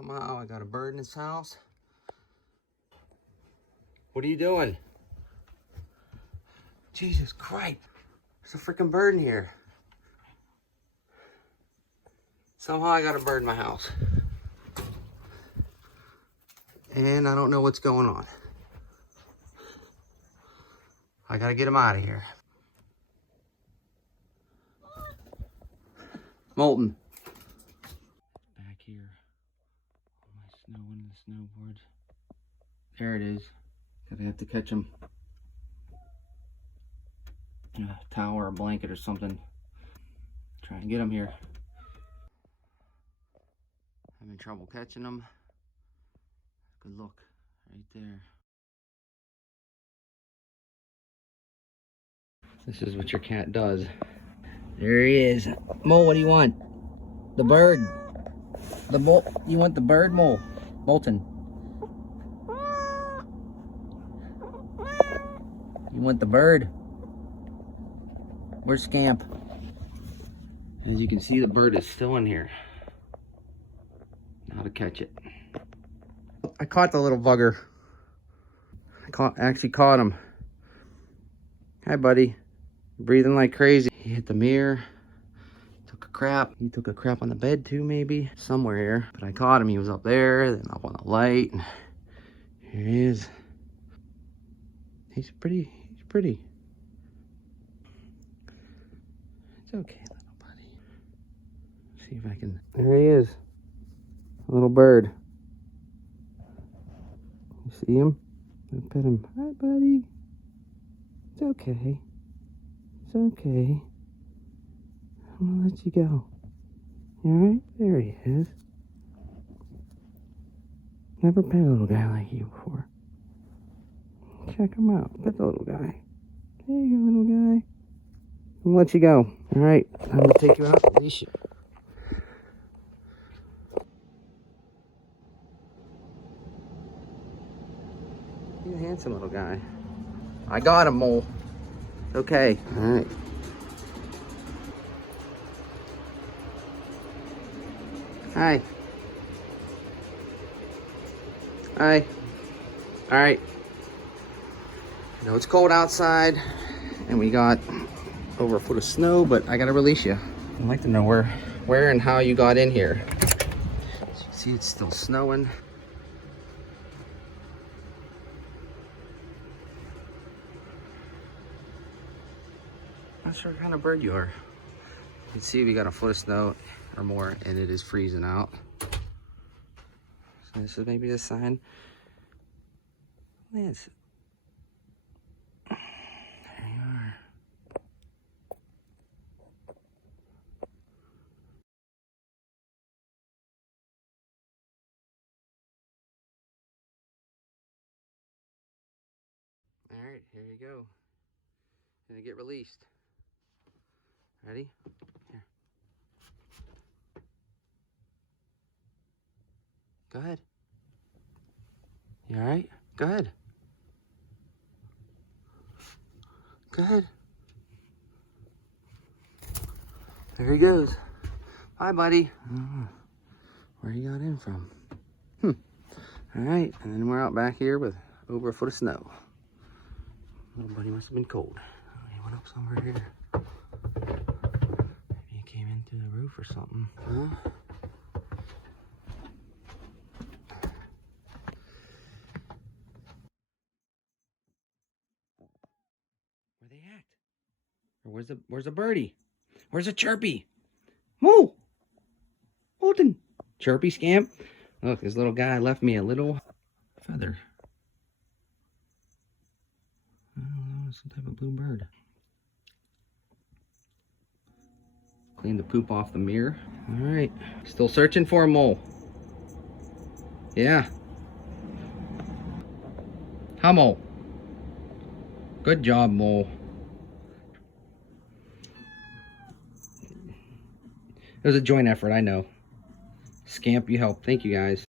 Somehow I got a bird in this house. What are you doing? Jesus Christ. There's a freaking bird in here. Somehow I got a bird in my house. And I don't know what's going on. I gotta get him out of here. Molten. Back here. All my snow in the snowboard. There it is. Gonna have to catch him. A towel or a blanket or something. Try and get him here. Having trouble catching them. Good look, right there. This is what your cat does. There he is. Mole, what do you want? The bird. The mole. You want the bird, Mole? Molten. You want the bird? Where's Scamp? As you can see, the bird is still in here. Now to catch it. I caught the little bugger. Actually caught him. Hi, buddy. Breathing like crazy. He hit the mirror. Took a crap. He took a crap on the bed too, maybe. Somewhere here. But I caught him. He was up there, then up on the light. Here he is. He's pretty. He's pretty. It's okay, little buddy. See if I can. There he is. A little bird. You see him? I'll pet him. Hi, buddy. It's okay. It's okay. I'm gonna let you go. You alright? There he is. Never pet a little guy like you before. Check him out. Pet the little guy. There you go, little guy. I'm gonna let you go. Alright, I'm gonna take you out. Release you. He's a handsome little guy. I got him, Mole. Okay. Alright. Hi. Hi. Alright. I know it's cold outside, and we got over a foot of snow, but I gotta release you. I'd like to know where and how you got in here. As you see, it's still snowing. Not sure what kind of bird you are. You can see we got a foot of snow or more, and it is freezing out. So this is maybe the sign. Lance. There you are. All right, here you go. Gonna get released. Ready? Here. Go ahead. You all right? Go ahead. Go ahead. There he goes. Bye, buddy. Where you got in from? All right, and then we're out back here with over a foot of snow. Little buddy must have been cold. He went up somewhere here. Maybe he came in through the roof or something. Huh? Where they at? Or where's the birdie? Where's the chirpy? Moo! Molten! Chirpy, Scamp. Look, this little guy left me a little feather. I don't know, some type of blue bird. Clean the poop off the mirror. All right, still searching for a mole. Yeah. How, Mole? Good job, Mole. It was a joint effort, I know. Scamp, you helped. Thank you, guys.